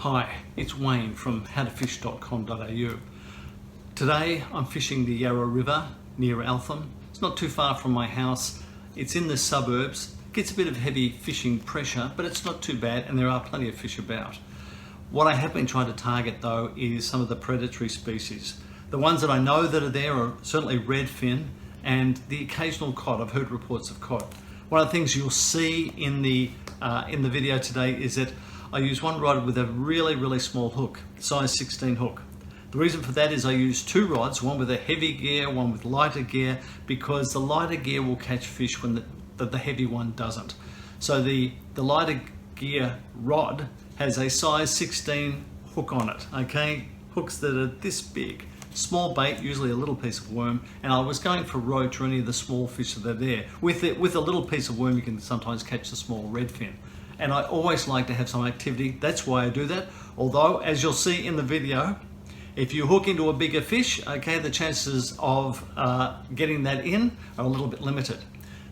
Hi, it's Wayne from howtofish.com.au. Today I'm fishing the Yarra River near Eltham. It's not too far from my house. It's in the suburbs. Gets a bit of heavy fishing pressure, but it's not too bad and there are plenty of fish about. What I have been trying to target though is some of the predatory species. The ones that I know that are there are certainly redfin and the occasional cod. I've heard reports of cod. One of the things you'll see in the video today is that I use one rod with a really small hook, size 16 hook. The reason for that is I use two rods, one with a heavy gear, one with lighter gear, because the lighter gear will catch fish when the heavy one doesn't. So the lighter gear rod has a size 16 hook on it, okay? Hooks that are this big. Small bait, usually a little piece of worm, and I was going for roach or any of the small fish that are there. With a little piece of worm you can sometimes catch the small redfin. And I always like to have some activity, that's why I do that. Although, as you'll see in the video, if you hook into a bigger fish, okay, the chances of getting that in are a little bit limited.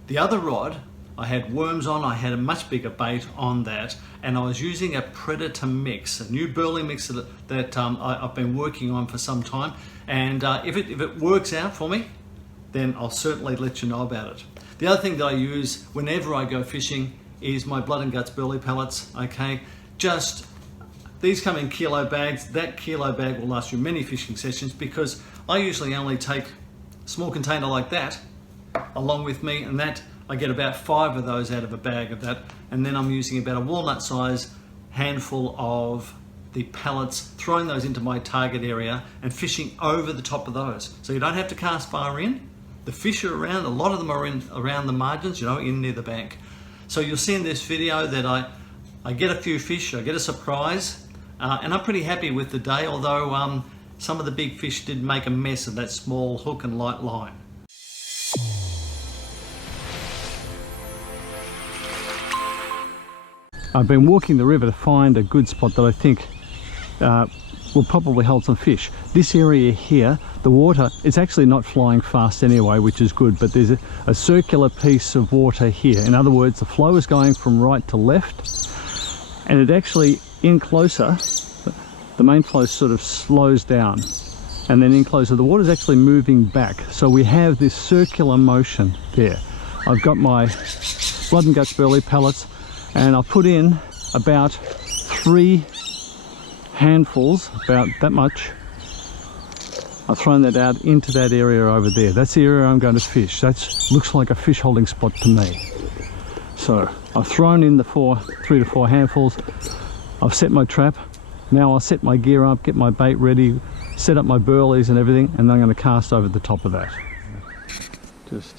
The other rod, I had worms on, I had a much bigger bait on that, and I was using a predator mix, a new berley mix that I've been working on for some time. And if it works out for me, then I'll certainly let you know about it. The other thing that I use whenever I go fishing is my blood and guts berley pellets, okay? These come in kilo bags. That kilo bag will last you many fishing sessions because I usually only take a small container like that along with me, and that I get about 5 of those out of a bag of that, and then I'm using about a walnut size handful of the pellets, throwing those into my target area and fishing over the top of those. So you don't have to cast far in. The fish are around, a lot of them are around the margins, you know, in near the bank. So you'll see in this video that I get a few fish, I get a surprise, and I'm pretty happy with the day, although some of the big fish did make a mess of that small hook and light line. I've been walking the river to find a good spot that I think will probably hold some fish. This area here, the water is actually not flying fast anyway, which is good, but there's a circular piece of water here. In other words, the flow is going from right to left, and it actually, in closer, the main flow sort of slows down, and then in closer, the water is actually moving back. So we have this circular motion there. I've got my blood and guts berley pellets, and I'll put in about 3 handfuls, about that much. I've thrown that out into that area over there. That's the area I'm going to fish. That looks like a fish holding spot to me. So I've thrown in the 3 to 4 handfuls. I've set my trap. Now I'll set my gear up, get my bait ready, set up my burleys and everything, and then I'm going to cast over the top of that. Just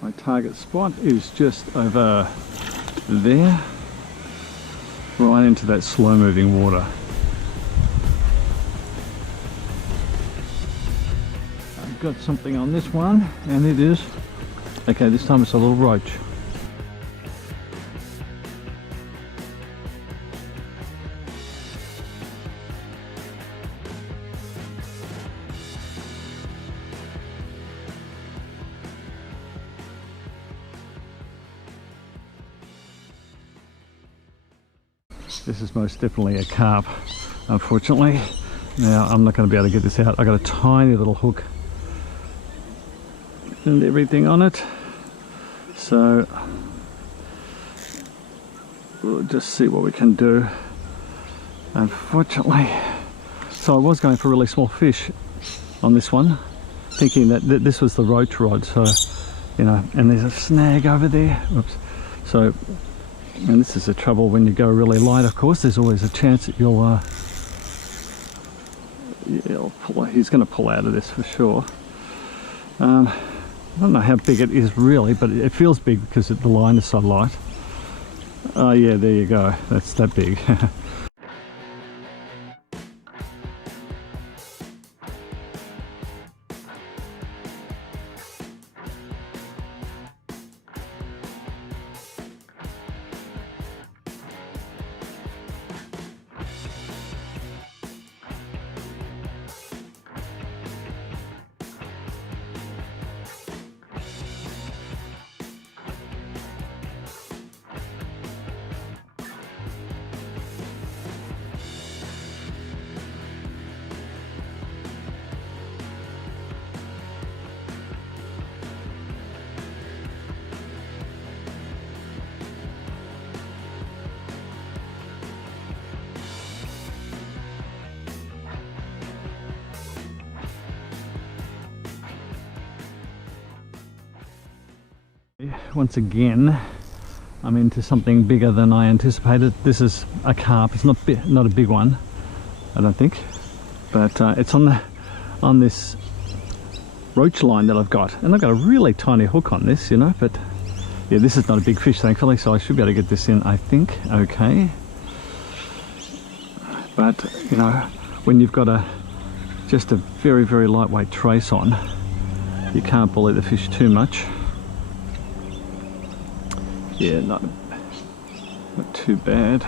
my target spot is just over there, right into that slow moving water. I've got something on this one, and it is, okay, this time it's a little roach. This is most definitely a carp, unfortunately. Now I'm not going to be able to get this out. I've got a tiny little hook and everything on it, so we'll just see what we can do. Unfortunately, so I was going for really small fish on this one, thinking that this was the roach rod, so you know, and there's a snag over there. Oops. So, and this is the trouble when you go really light, of course, there's always a chance that he's going to pull out of this for sure. I don't know how big it is really, but it feels big because the line is so light. Oh yeah, there you go, that's that big. Once again, I'm into something bigger than I anticipated. This is a carp. It's not a big one, I don't think, but it's on this roach line that I've got, and I've got a really tiny hook on this, you know. But yeah, this is not a big fish, thankfully, so I should be able to get this in, I think. Okay, but you know, when you've got just a very, very lightweight trace on, you can't bully the fish too much. Yeah, not too bad.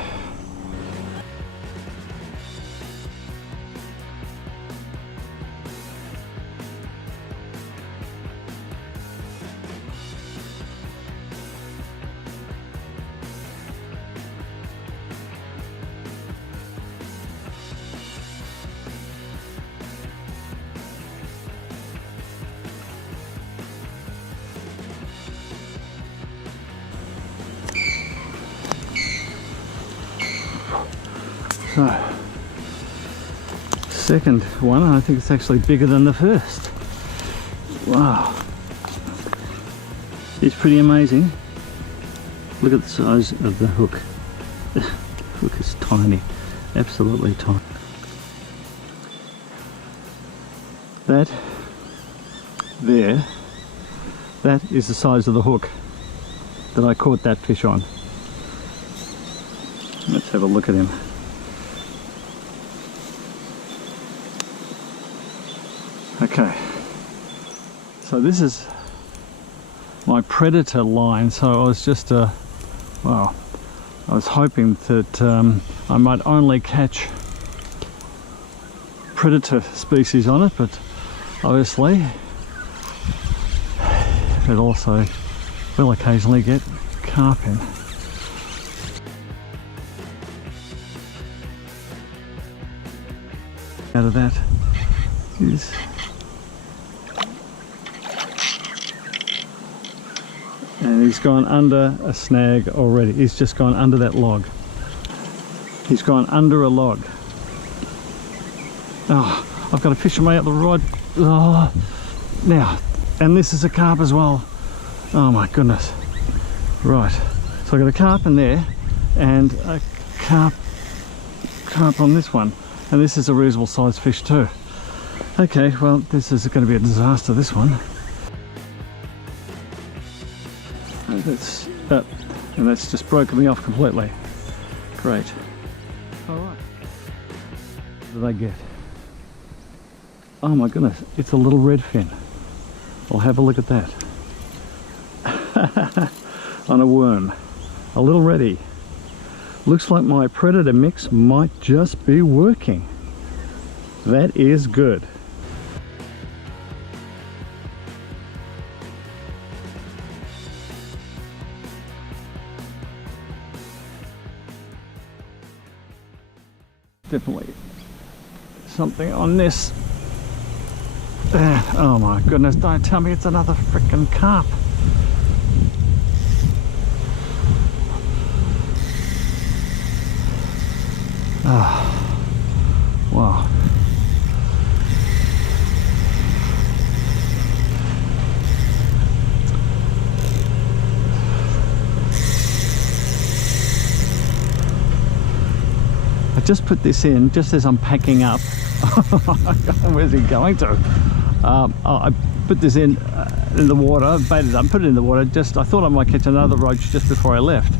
So, second one, I think it's actually bigger than the first. Wow, it's pretty amazing. Look at the size of the hook. The hook is tiny, absolutely tiny. That there, that is the size of the hook that I caught that fish on. Let's have a look at him. Okay, so this is my predator line. So I was just well, I was hoping that I might only catch predator species on it, but obviously it also will occasionally get carp in. Out of that is and he's gone under a snag already. He's just gone under that log. He's gone under a log. Oh, I've got a fish on my out the rod. Oh, now, and this is a carp as well. Oh my goodness. Right, so I've got a carp in there and a carp on this one. And this is a reasonable sized fish too. Okay, well, this is going to be a disaster, this one. And that's just broken me off completely. Great. All right. What did I get? Oh my goodness, it's a little redfin. I'll have a look at that. On a worm. A little reddy. Looks like my predator mix might just be working. That is good. Definitely something on this. Oh my goodness, don't tell me it's another freaking carp. Ah, wow. I just put this in just as I'm packing up. Where's he going to? I put this in the water, baited up, put it in the water. Just I thought I might catch another roach just before I left.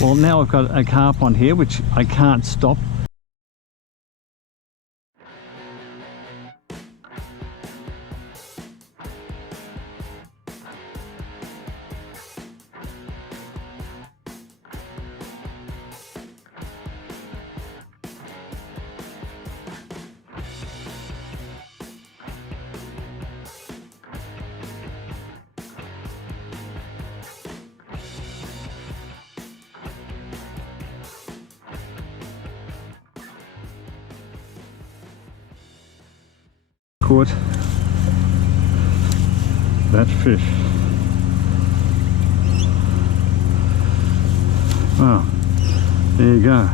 Well, now I've got a carp on here, which I can't stop. Caught that fish. Wow, there you go.